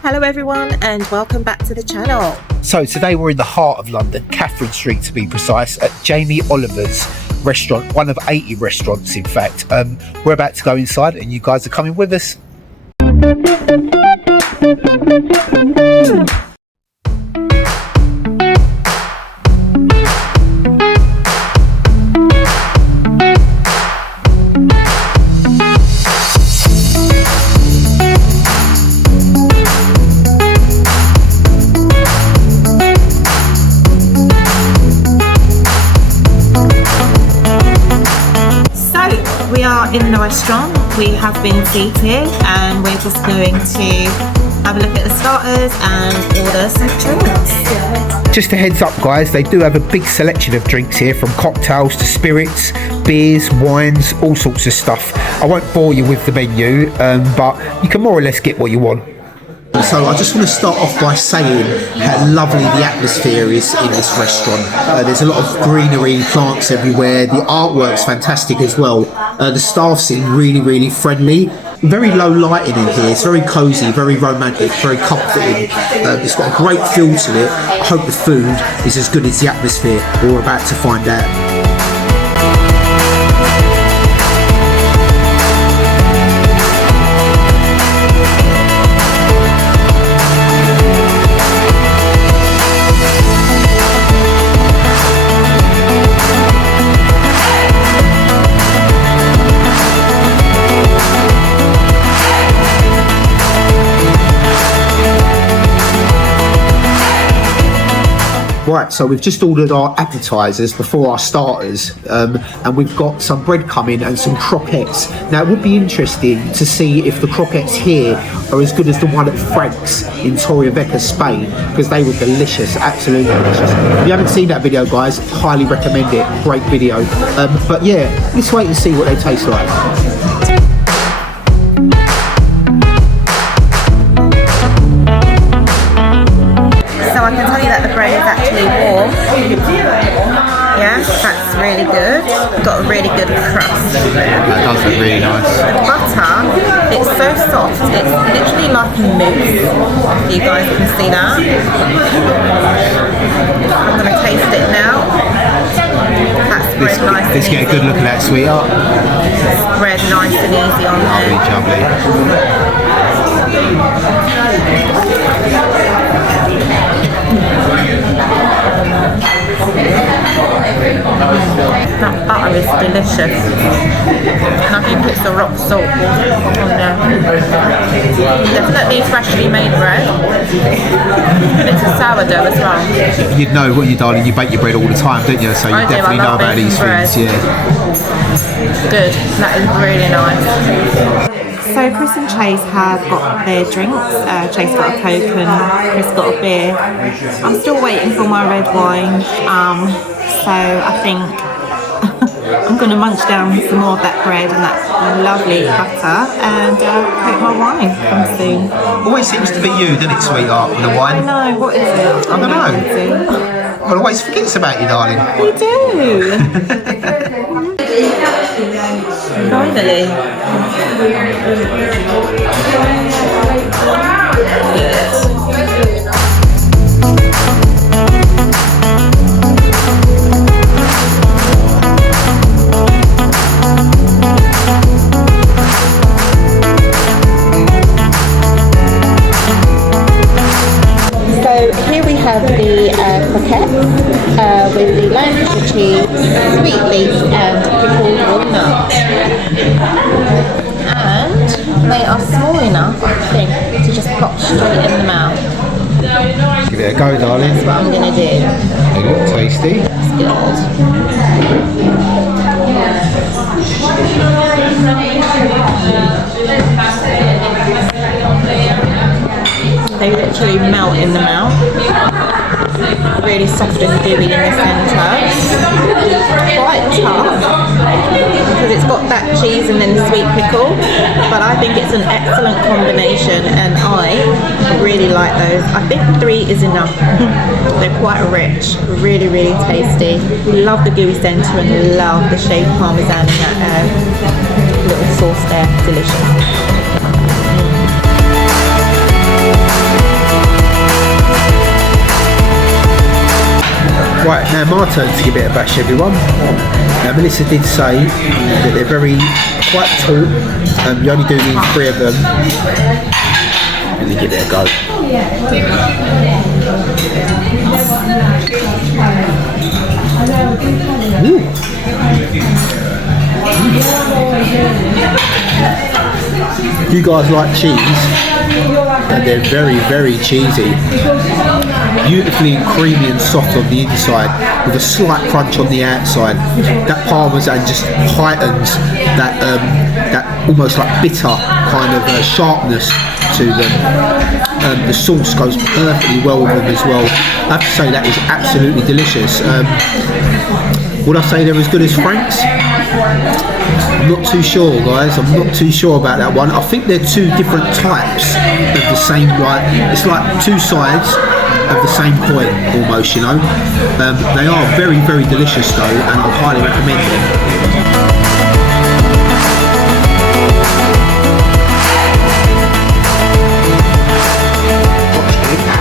Hello everyone and welcome back to the channel. So today we're in the heart of London, Catherine Street to be precise, at Jamie Oliver's restaurant, one of 80 restaurants in fact. We're about to go inside and you guys are coming with us. We are in the restaurant, we have been seated and we're just going to have a look at the starters and order some drinks. Just a heads up guys, they do have a big selection of drinks here, from cocktails to spirits, beers, wines, all sorts of stuff. I won't bore you with the menu, but you can more or less get what you want. So I just want to start off by saying how lovely the atmosphere is in this restaurant. There's a lot of greenery and plants everywhere. The artwork's fantastic as well. The staff seem really friendly. Very low lighting in here. It's very cosy, very romantic, very comforting. It's got a great feel to it. I hope the food is as good as the atmosphere. We're about to find out. Right, so we've just ordered our appetizers before our starters, and we've got some bread coming and some croquettes. Now it would be interesting to see if the croquettes here are as good as the one at Frank's in Torrevieja, Spain, because they were delicious, absolutely delicious. If you haven't seen that video guys, highly recommend it, great video. But yeah, let's wait and see what they taste like. I can tell you that the bread is actually warm. Yeah, that's really good. Got a really good crust. That does look really nice. The butter, it's so soft. It's literally like a mousse. You guys can see that. I'm going to taste it now. That's bread nice. Let's get a good look at that, sweetheart. Bread nice and easy on there. Lovely. That butter is delicious, and I think it's the rock salt on there. Definitely freshly made bread, and it's a sourdough as well. You'd know, wouldn't you, darling? You bake your bread all the time, don't you? So you definitely know about these things. Yeah. Good. That is really nice. So Chris and Chase have got their drinks. Chase got a Coke and Chris got a beer. I'm still waiting for my red wine. So I think I'm going to munch down some more of that bread and that lovely butter and take my wine from soon. Always seems to be you, doesn't it, sweetheart, with the wine? I know, what is it? I don't know. Well, always forgets about you, darling. You do. Finally. So here we have the croquettes with the Lancashire cheese, sweet leeks and pickled walnut. And they are small enough, I think, to just pop straight in the mouth. Give it a go, darling. That's what I'm going to do. They look tasty. It's good. They literally melt in the mouth. Really soft and dewy in the centre. Quite tough because it's got that cheese and then the sweet pickle, but I think it's an excellent combination and I really like those. I think 3 is enough. They're quite rich, really tasty. Love the gooey centre and love the shaved parmesan and that little sauce there. Delicious. Now my turn to give it a bash, everyone. Now Melissa did say that they're quite tall. You only do need 3 of them. Let me give it a go. Ooh. If you guys like cheese, and they're very cheesy, beautifully creamy and soft on the inside with a slight crunch on the outside. That parmesan just heightens that almost like bitter kind of sharpness to them. The sauce goes perfectly well with them as well. I have to say that is absolutely delicious. Would I say they're as good as Frank's? I'm not too sure, guys. I'm not too sure about that one. I think they're 2 different types of the same, like, it's like 2 sides of the same coin almost, you know. They are very delicious though, and I highly recommend them.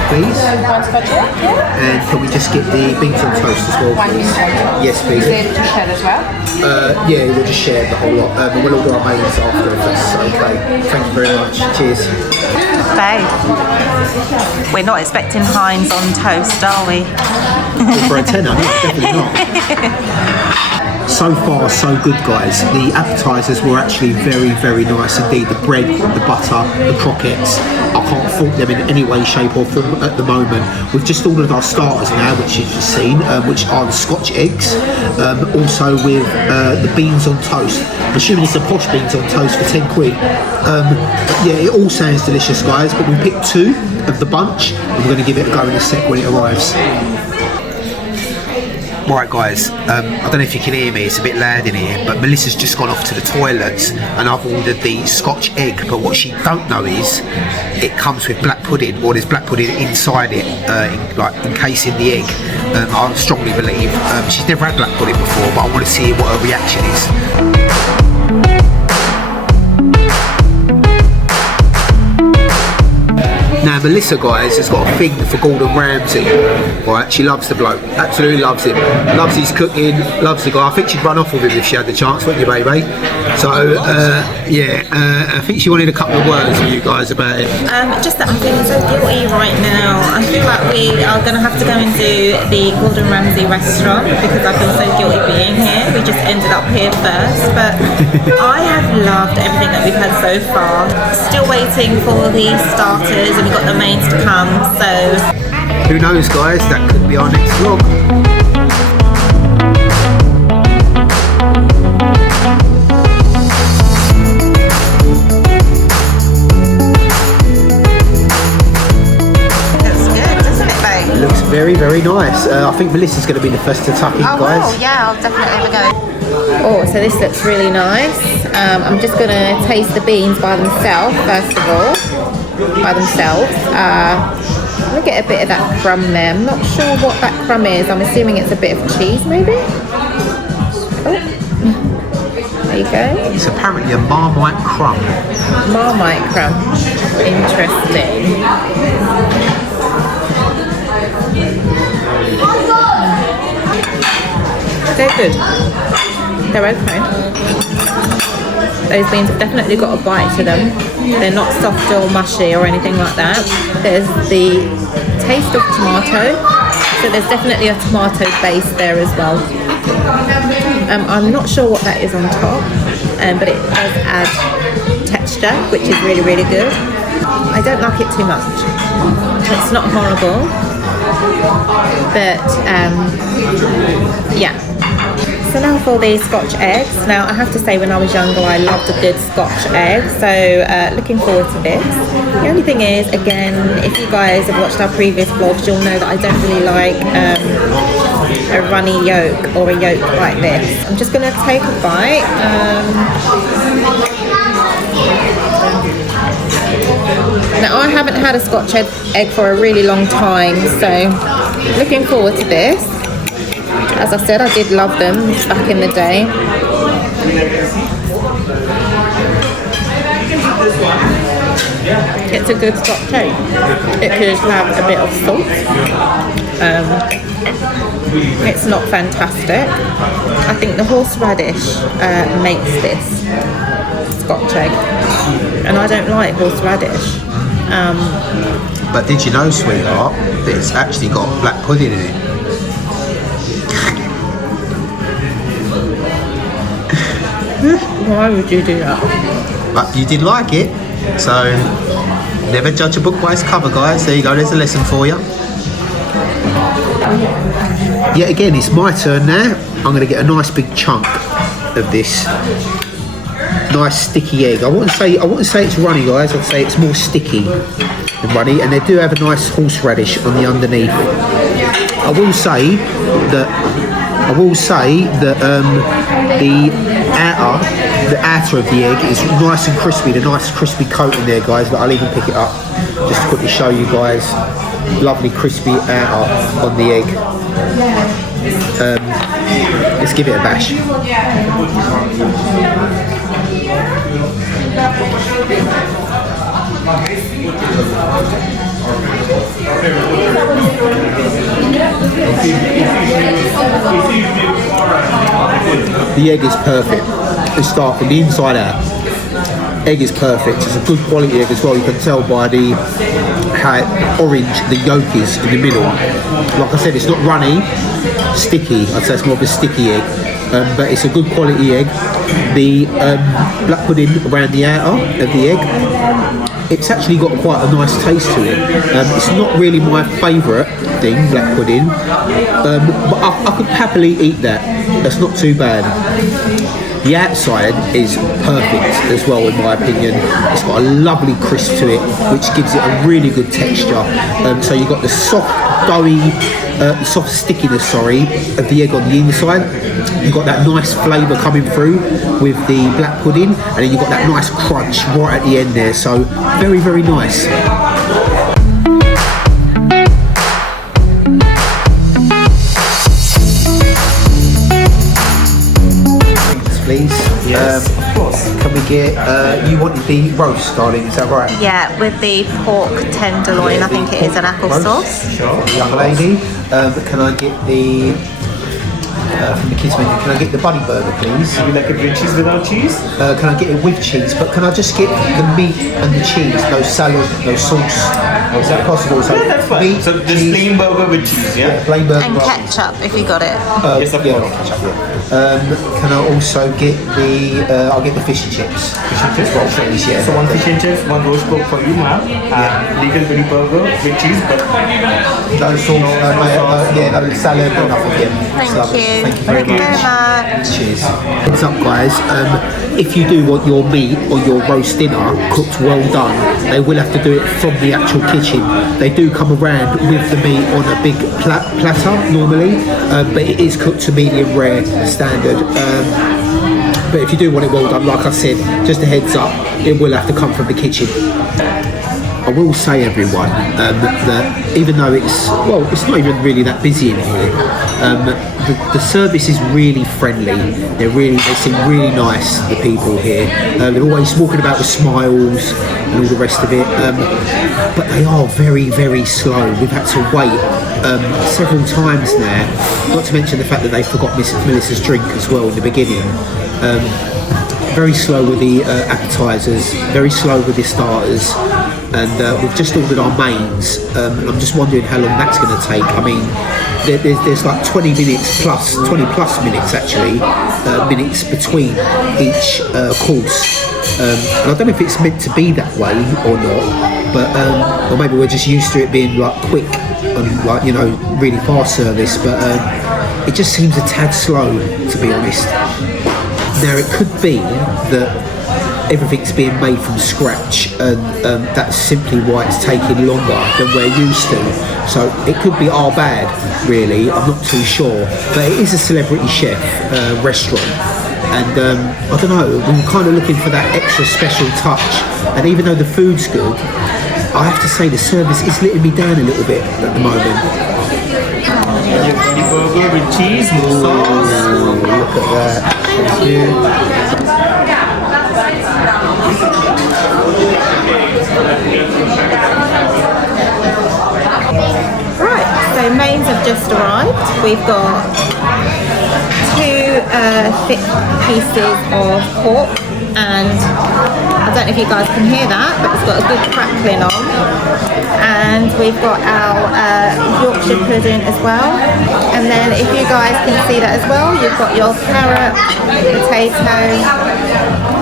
Please. And can we just get the beans on toast as well, please? Yes, please. Is it to share as well? Yeah, we'll just share the whole lot. And we'll order our mains after if that's okay. Thank you very much. Cheers. Babe, we're not expecting Heinz on toast, are we? For a tenner, no, definitely not. So far, so good, guys. The appetizers were actually very nice indeed. The bread, the butter, the croquettes. I can't fault them in any way, shape or form at the moment. We've just ordered our starters now, which you've just seen, which are the Scotch eggs. Also with the beans on toast. I'm assuming it's the posh beans on toast for 10 quid. Yeah, it all sounds delicious, guys, but we picked 2 of the bunch and we're going to give it a go in a sec when it arrives. Right guys, I don't know if you can hear me, it's a bit loud in here, but Melissa's just gone off to the toilets and I've ordered the Scotch egg, but what she don't know is it comes with black pudding, or there's black pudding inside it, encasing the egg. I strongly believe. She's never had black pudding before, but I want to see what her reaction is. Now Melissa, guys, has got a thing for Gordon Ramsay, right? She loves the bloke, absolutely loves him, loves his cooking, loves the guy. I think she'd run off with him if she had the chance, wouldn't you, baby? So, I think she wanted a couple of words with you guys about it. Just that I'm feeling so guilty right now. I feel like we are going to have to go and do the Gordon Ramsay restaurant because I feel so guilty being here. We just ended up here first, but I have loved everything that we've had so far. Still waiting for the starters, and we've got the mains to come, so who knows, guys, that could be our next vlog. that's good, doesn't it, babe? It looks very nice. I think Melissa's going to be the first to tuck in, guys. Oh yeah, I'll definitely have a go. Oh, so this looks really nice. I'm just going to taste the beans by themselves first of all. By themselves. I'm gonna get a bit of that crumb there. I'm not sure what that crumb is. I'm assuming it's a bit of cheese, maybe. Oh, there you go. It's apparently a Marmite crumb. Marmite crumb. Interesting. They're good. They're okay. Those beans have definitely got a bite to them. They're not soft or mushy or anything like that. There's the taste of tomato, so there's definitely a tomato base there as well. I'm not sure what that is on top, but it does add texture, which is really good. I don't like it too much. It's not horrible, but yeah. So now for the Scotch eggs. Now I have to say, when I was younger I loved a good Scotch egg, so looking forward to this. The only thing is, again, if you guys have watched our previous vlogs, you'll know that I don't really like a runny yolk or a yolk like this. I'm just going to take a bite. Now I haven't had a Scotch egg for a really long time, so looking forward to this. As I said, I did love them back in the day. It's a good Scotch egg. It could have a bit of salt. It's not fantastic. I think the horseradish makes this Scotch egg, and I don't like horseradish. But did you know, sweetheart, that it's actually got black pudding in it? Why would you do that? But you did like it, so never judge a book by its cover, guys. There you go, there's a lesson for you. Yet again, it's my turn now. I'm going to get a nice big chunk of this nice sticky egg. I wouldn't say it's runny, guys. I'd say it's more sticky than runny, and they do have a nice horseradish on the underneath. I will say that the outer of the egg is nice and crispy. The nice crispy coat in there, guys. But I'll even pick it up just to quickly show you guys. Lovely crispy outer on the egg. Let's give it a bash. The egg is perfect. Let's start from the inside out. Egg is perfect. It's a good quality egg as well. You can tell by how orange the yolk is in the middle. Like I said, it's not runny, sticky. I'd say it's more of a sticky egg, but it's a good quality egg. The black pudding around the outer of the egg, it's actually got quite a nice taste to it. It's not really my favourite thing, black pudding, but I could happily eat that. That's not too bad. The outside is perfect as well, in my opinion. It's got a lovely crisp to it, which gives it a really good texture. So you've got the soft, doughy, soft stickiness, of the egg on the inside. You've got that nice flavour coming through with the black pudding, and then you've got that nice crunch right at the end there. So very, very nice. Please. Yes, of course. Can we get, you wanted the roast, darling, is that right? Yeah, with the pork tenderloin, I think it is an apple sauce. Sure. Young lady, can I get the, from the kids menu, can I get the bunny burger, please? Would you like it with cheese without cheese? Can I get it with cheese, but can I just get the meat and the cheese, no salad, no sauce? Is that possible? So Yeah, that's fine. meat, So just cheese, plain burger with cheese, yeah? plain burger. And ketchup, if you got it. Yes, of Yeah, course. ketchup, yeah. Can I also get the, I'll get the fish and chips. Fish and chips? Well, please, yeah. So one fish and chips, one roast pork for you, ma'am. Little bitty burger with cheese, but No sauce, no salad, no nothing, yeah. Thank Lovely. you. Thank you very much. much. Cheers. Heads up, guys. If you do want your meat or your roast dinner cooked well done, they will have to do it from the actual kitchen. They do come around with the meat on a big platter normally, but it is cooked to medium rare standard. But if you do want it well done, like I said, just a heads up, it will have to come from the kitchen. I will say, everyone, that even though it's not even really that busy in here, the service is really friendly. They seem really nice, the people here. They're always walking about with smiles and all the rest of it, but they are very, very slow. We've had to wait several times now, not to mention the fact that they forgot Melissa's drink as well in the beginning. Very slow with the appetizers, very slow with the starters, and we've just ordered our mains. I'm just wondering how long that's going to take. I mean, there's like 20 plus minutes actually, minutes between each course. And I don't know if it's meant to be that way or not, but or maybe we're just used to it being like quick and like, you know, really fast service, but it just seems a tad slow, to be honest. Now it could be that everything's being made from scratch, and that's simply why it's taking longer than we're used to. So it could be our bad, really. I'm not too sure, but it is a celebrity chef restaurant, and I don't know. We're kind of looking for that extra special touch. And even though the food's good, I have to say the service is letting me down a little bit at the moment. the burger with cheese, no sauce. Look at that. Thank you. just arrived. We've got 2 thick pieces of pork, and I don't know if you guys can hear that, but it's got a good crackling on. And we've got our Yorkshire pudding as well. And then if you guys can see that as well, you've got your carrot, potato,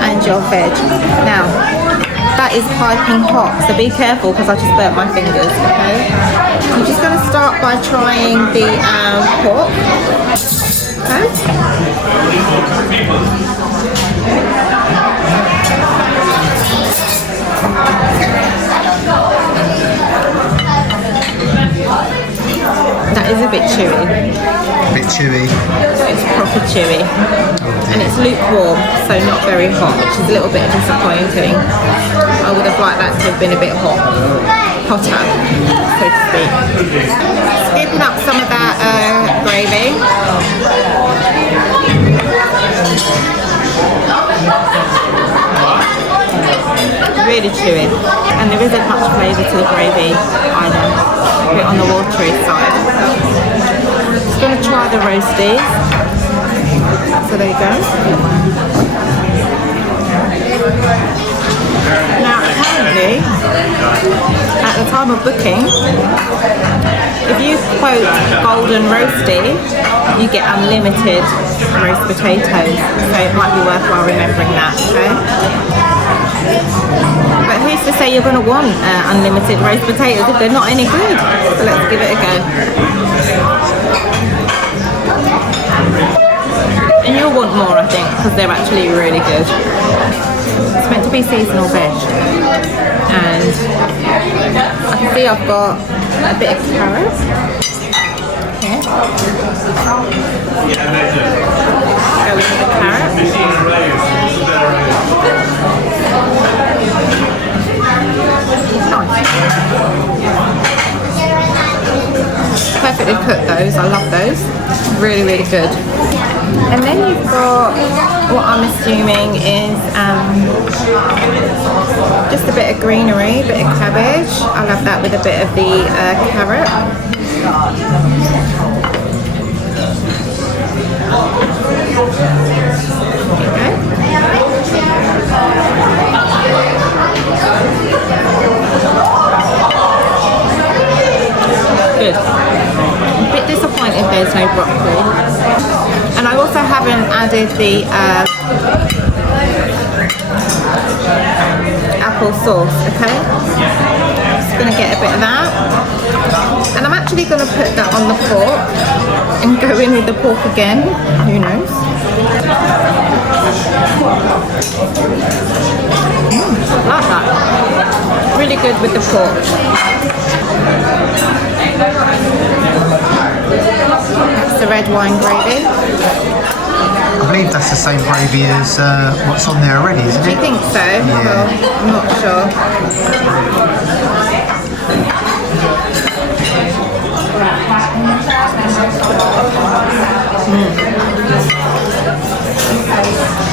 and your veg. Now, that is piping hot, so be careful because I just burnt my fingers, okay? I'm just going to start by trying the pork. Okay. That is a bit chewy. A bit chewy. It's proper chewy. And it's lukewarm, so not very hot, which is a little bit disappointing. I would have liked that to have been a bit hotter, so to speak. Scooping up some of that gravy. Really chewy, and there isn't much flavour to the gravy either. A bit on the watery side. Just going to try the roasties. So there you go. Now apparently, at the time of booking, if you quote golden roasty, you get unlimited roast potatoes. So it might be worthwhile remembering that, okay? But who's to say you're going to want unlimited roast potatoes if they're not any good? So let's give it a go. And you'll want more, I think, because they're actually really good. It's meant to be seasonal veg. And I can see I've got a bit of carrot. Okay. Go with the carrot. Perfectly cooked those, I love those. Really, really good. And then you've got what I'm assuming is just a bit of greenery, a bit of cabbage. I love that with a bit of the carrot. Good. A bit disappointed there's no broccoli. And I also haven't added the apple sauce, okay? Just going to get a bit of that. And I'm actually going to put that on the pork and go in with the pork again. Who knows? Like that. Really good with the pork. That's the red wine gravy. I believe that's the same gravy as what's on there already, isn't it? Do you think so? Yeah. Well, I'm not sure.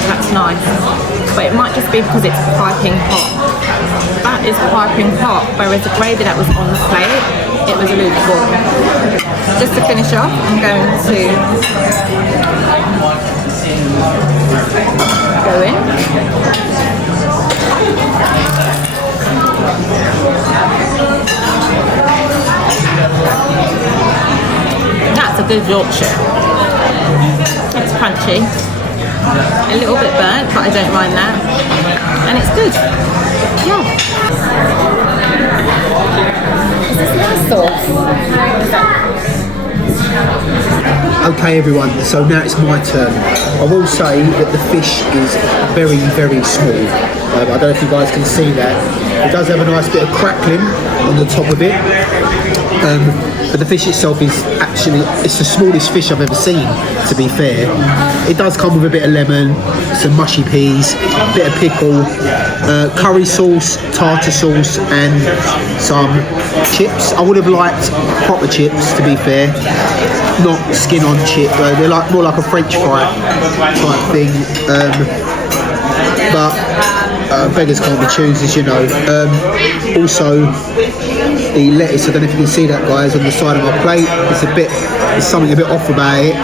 That's nice. But it might just be because it's piping hot. That is piping hot, whereas the gravy that was on the plate, it was lukewarm. Just to finish off, I'm going to go in. That's a good Yorkshire. It's crunchy. A little bit burnt, but I don't mind that. And it's good. Yeah. Is this nice sauce? Okay everyone, so now it's my turn. I will say that the fish is very, very small. I don't know if you guys can see that. It does have a nice bit of crackling on the top of it. But the fish itself is actually, it's the smallest fish I've ever seen, to be fair. It does come with a bit of lemon, some mushy peas, a bit of pickle, curry sauce, tartar sauce, and some chips. I would have liked proper chips, to be fair, not skin on chip though. They're like more like a French fry type thing. But beggars can't be choosers, you know. Also, the lettuce. I don't know if you can see that, guys, on the side of my plate. There's something a bit off about it.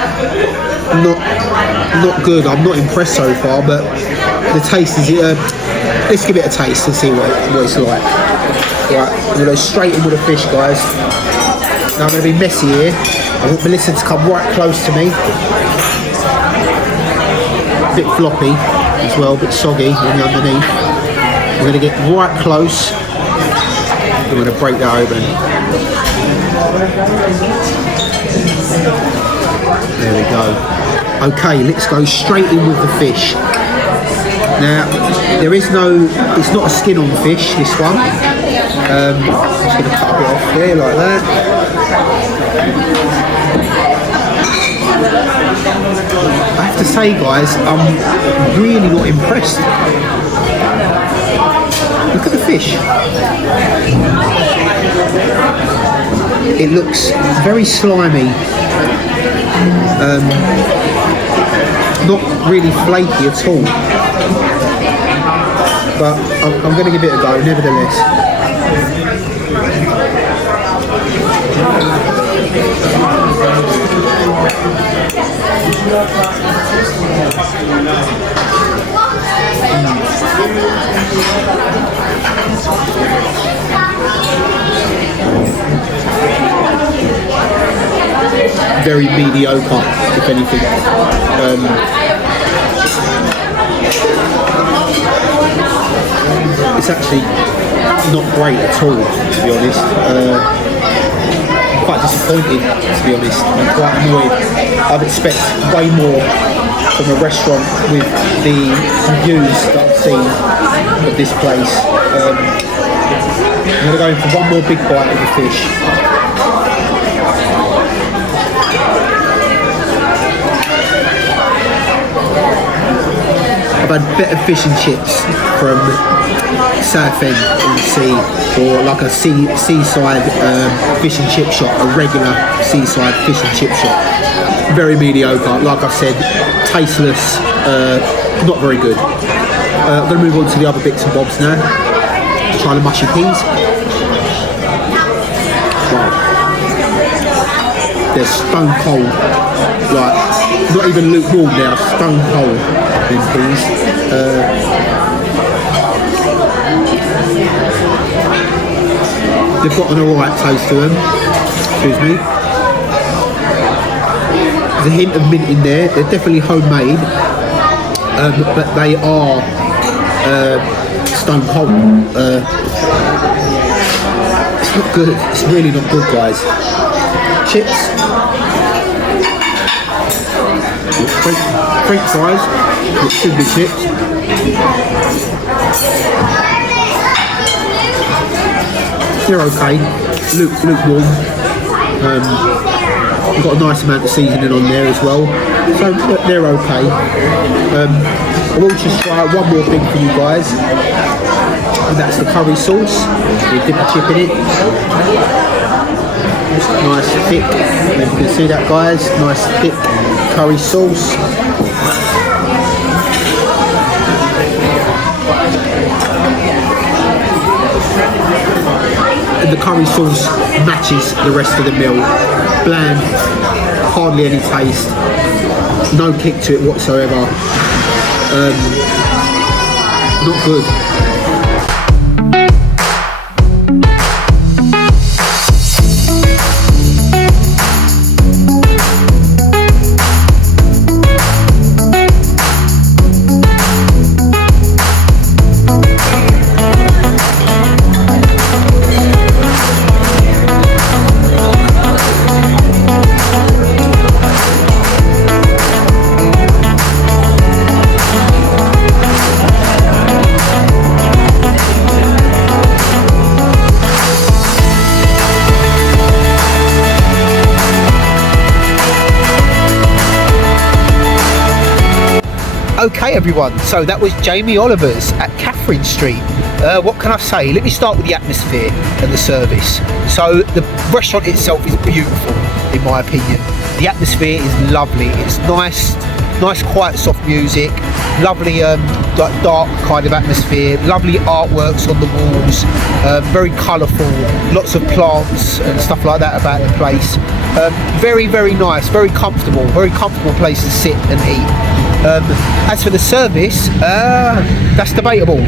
Not good. I'm not impressed so far, but the taste is. Let's give it a taste and see what it's like. Right, I'm gonna go straight in with the fish, guys. Now I'm gonna be messy here. I want Melissa to come right close to me. A bit floppy as well, a bit soggy on the underneath. We're going to get right close. We're going to break that open. There we go. Okay, let's go straight in with the fish. Now, it's not a skin on fish, this one. I'm just going to cut a bit off there like that. I have to say, guys, I'm really not impressed. Look at the fish. It looks very slimy. Not really flaky at all. But I'm going to give it a go, nevertheless. Very mediocre, if anything. It's actually not great at all, to be honest. I'm quite disappointed, to be honest. I'm quite annoyed. I'd expect way more from a restaurant with the views that I've seen of this place. I'm going to go in for one more big bite of the fish. I've had better fish and chips from Southend on the sea, or like a seaside fish and chip shop, a regular seaside fish and chip shop. Very mediocre, like I said, tasteless, not very good. I'm going to move on to the other bits and bobs now. Try the mushy peas. Wow. They're stone cold, like not even lukewarm, they are stone cold, them peas. They've got an alright taste to them. Excuse me. There's a hint of mint in there. They're definitely homemade, but they are stone cold. It's not good. It's really not good, guys. Chips. French fries. It should be chips. They're okay, lukewarm. We've got a nice amount of seasoning on there as well, so they're okay. I will just try one more thing for you guys, and that's the curry sauce. We dip a chip in it. Just nice thick, and you can see that, guys, nice thick curry sauce. And the curry sauce matches the rest of the meal. Bland, hardly any taste, no kick to it whatsoever. Not good. Okay everyone, so that was Jamie Oliver's at Catherine Street. What can I say? Let me start with the atmosphere and the service. So the restaurant itself is beautiful, in my opinion. The atmosphere is lovely, it's nice, nice quiet soft music, lovely like dark kind of atmosphere, lovely artworks on the walls, very colourful, lots of plants and stuff like that about the place. Very, very nice, very comfortable place to sit and eat. As for the service, that's debatable.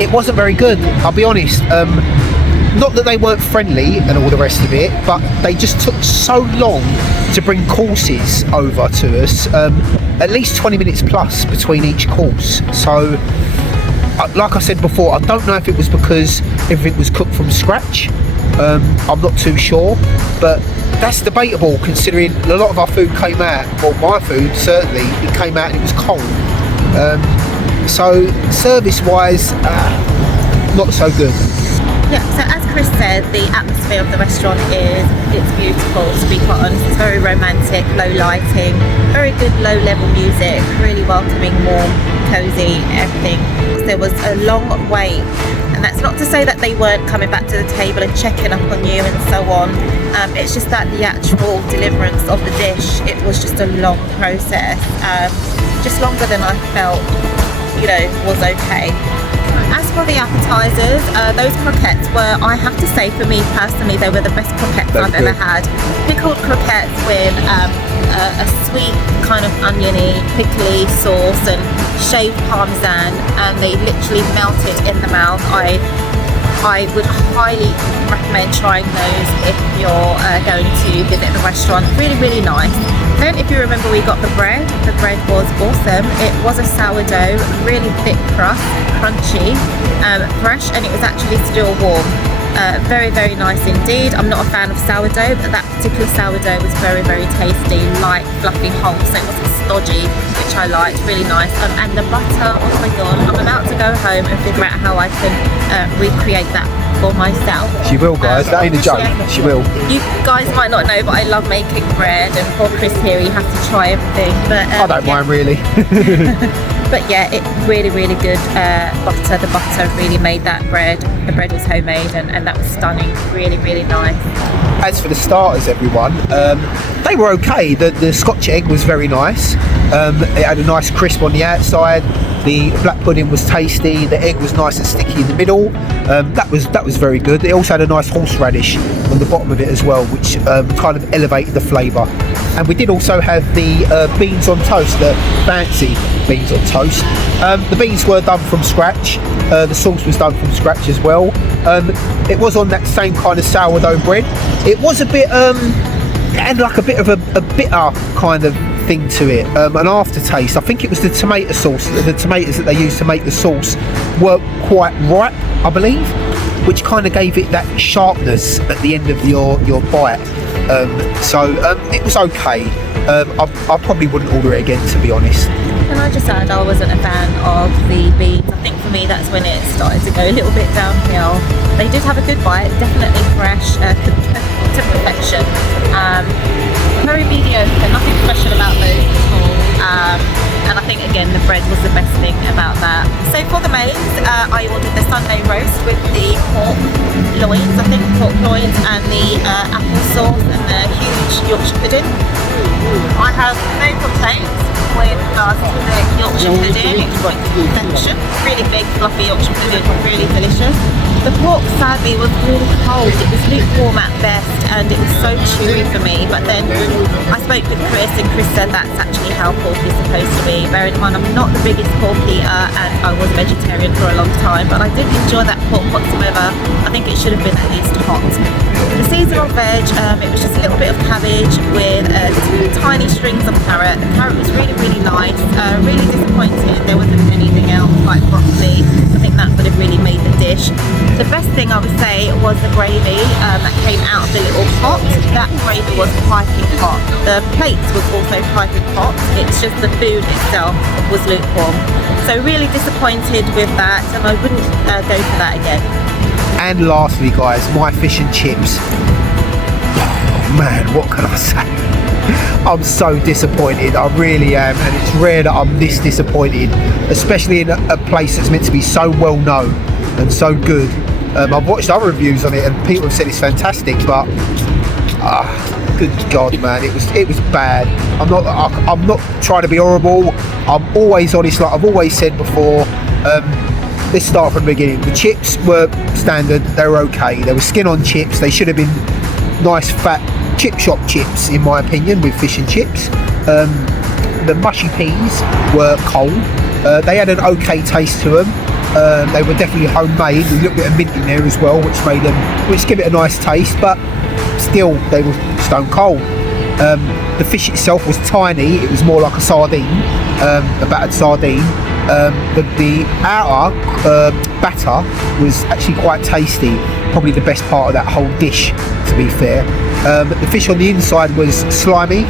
It wasn't very good, I'll be honest. Not that they weren't friendly and all the rest of it, but they just took so long to bring courses over to us. At least 20 minutes plus between each course. So, like I said before, I don't know if it was because everything was cooked from scratch. I'm not too sure, but that's debatable considering a lot of our food came out, well, my food certainly, it came out and it was cold. So service-wise, not so good. Yeah, so as Chris said, the atmosphere of the restaurant it's beautiful, to be quite honest. It's very romantic, low lighting, very good low-level music, really welcoming, warm, cosy, everything. There was a long wait, and that's not to say that they weren't coming back to the table and checking up on you and so on. It's just that the actual deliverance of the dish, it was just a long process, just longer than I felt, was okay. As for the appetizers, those croquettes were, I have to say, for me personally, they were the best croquettes I've ever had. Pickled croquettes with a sweet kind of oniony, pickly sauce and shaved parmesan, and they literally melted in the mouth. I would highly recommend trying those if you're going to visit the restaurant. Really, really nice. Then, if you remember, we got the bread. The bread was awesome. It was a sourdough, really thick crust, crunchy, fresh, and it was actually still warm. Very, very nice indeed. I'm not a fan of sourdough, but that particular sourdough was very, very tasty, light, fluffy whole, so it wasn't stodgy, which I liked. Really nice. And the butter, oh my god, I'm about to go home and figure out how I can recreate that for myself. She will, guys. That ain't a joke. She will. You guys might not know, but I love making bread, and for Chris here, you have to try everything. But I don't mind really. But yeah, it really, really good butter. The butter really made that bread. The bread was homemade, and that was stunning. Really, really nice. As for the starters, everyone, they were okay. The Scotch egg was very nice. It had a nice crisp on the outside. The black pudding was tasty. The egg was nice and sticky in the middle. That was very good. It also had a nice horseradish on the bottom of it as well, which kind of elevated the flavour. And we did also have the beans on toast, the fancy beans on toast. The beans were done from scratch. The sauce was done from scratch as well. It was on that same kind of sourdough bread. It was a bit, it had like a bit of a bitter kind of thing to it, an aftertaste. I think it was the tomato sauce. The tomatoes that they used to make the sauce were quite ripe, I believe, which kind of gave it that sharpness at the end of your bite. So it was okay. I probably wouldn't order it again, to be honest. Can I just add, I wasn't a fan of the beans. I think for me that's when it started to go a little bit downhill. They did have a good bite, definitely fresh, to perfection. Very mediocre, nothing special about those at all. And I think again the bread was the best thing about that. So for the mains, I ordered the Sunday roast with the pork loins, pork loins, and the apple sauce and the huge Yorkshire pudding. I have no complaints with regards to the Yorkshire pudding. It's quite perfection. Really big, fluffy Yorkshire pudding, really delicious. The pork sadly was really cold. It was lukewarm at best, and it was so chewy for me. But then I spoke with Chris, and Chris said that's actually how pork is supposed to be. Bear in mind, I'm not the biggest pork eater, and I was vegetarian for a long time, but I did enjoy that pork whatsoever. I think it should have been at least hot. The seasonal veg, it was just a little bit of cabbage with 2 tiny strings of carrot. The carrot was really, really nice. Really disappointed there wasn't anything else like broccoli. I think that would have really made the dish. The best thing I would say was the gravy that came out of the little pot. That gravy was piping hot. The plates was also piping hot. It's just the food itself was lukewarm. So really disappointed with that, and I wouldn't go for that again. And lastly, guys, my fish and chips. Oh, man, what can I say? I'm so disappointed. I really am, and it's rare that I'm this disappointed, especially in a place that's meant to be so well known and so good. I've watched other reviews on it, and people have said it's fantastic, but Good God, man, it was bad. I'm not trying to be horrible. I'm always honest, like I've always said before. Let's start from the beginning. The chips were standard. They were okay. They were skin on chips. They should have been nice fat chip shop chips, in my opinion, with fish and chips. The mushy peas were cold. They had an okay taste to them. They were definitely homemade with a little bit of mint in there as well, which give it a nice taste, but still they were stone cold. The fish itself was tiny. It was more like a sardine, a battered sardine. The outer batter was actually quite tasty, probably the best part of that whole dish, to be fair. The fish on the inside was slimy,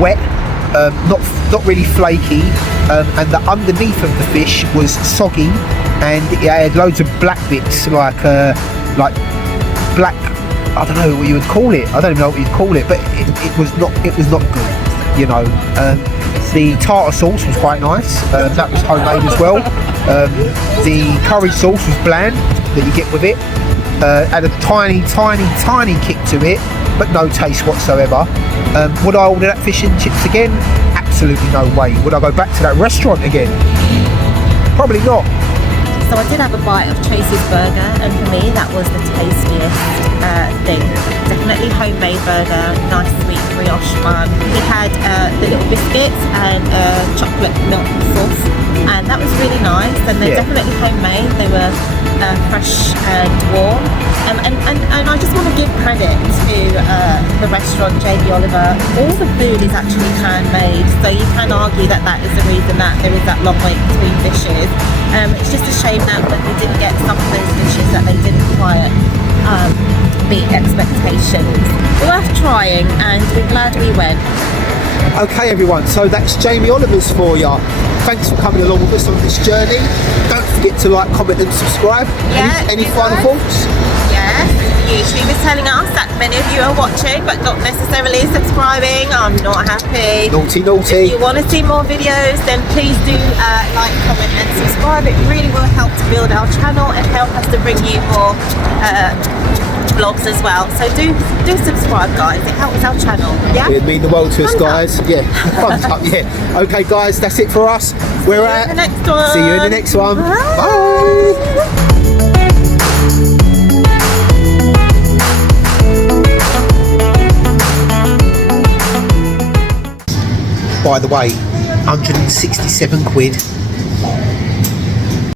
wet, not really flaky, and the underneath of the fish was soggy, and it had loads of black bits, like black, I don't know what you would call it. I don't even know what you'd call it, but it was not good, you know. The tartar sauce was quite nice. That was homemade as well. The curry sauce was bland that you get with it. Had a tiny kick to it, but no taste whatsoever. Would I order that fish and chips again? Absolutely no way. Would I go back to that restaurant again? Probably not. So I did have a bite of Tracy's burger, and for me that was the tastiest thing. Definitely homemade burger, nice sweet brioche bun. He had the little biscuits and chocolate milk sauce, and that was really nice. And they're definitely homemade. They were fresh and warm. And I just want to give credit to the restaurant JB Oliver. All the food is actually handmade, so you can argue that that is the reason that there is that long wait between dishes. It's just a shame that we didn't get some of those dishes, that they didn't quite meet expectations. Worth trying, and we're glad we went. Okay everyone, so that's Jamie Oliver's for ya. Thanks for coming along with us on this journey. Don't forget to like, comment and subscribe. Any final thoughts? Yes, YouTube is telling us that many of you are watching but not necessarily subscribing. I'm not happy. Naughty. If you want to see more videos, then please do like, comment and subscribe. It really will help to build our channel and help us to bring you more vlogs as well. So do subscribe, guys. It helps our channel. Yeah, it'd mean the world to us, guys. Yeah, thumbs up. Yeah. Okay, guys, that's it for us. We're at the next one. See you in the next one. Bye. By the way, 167 quid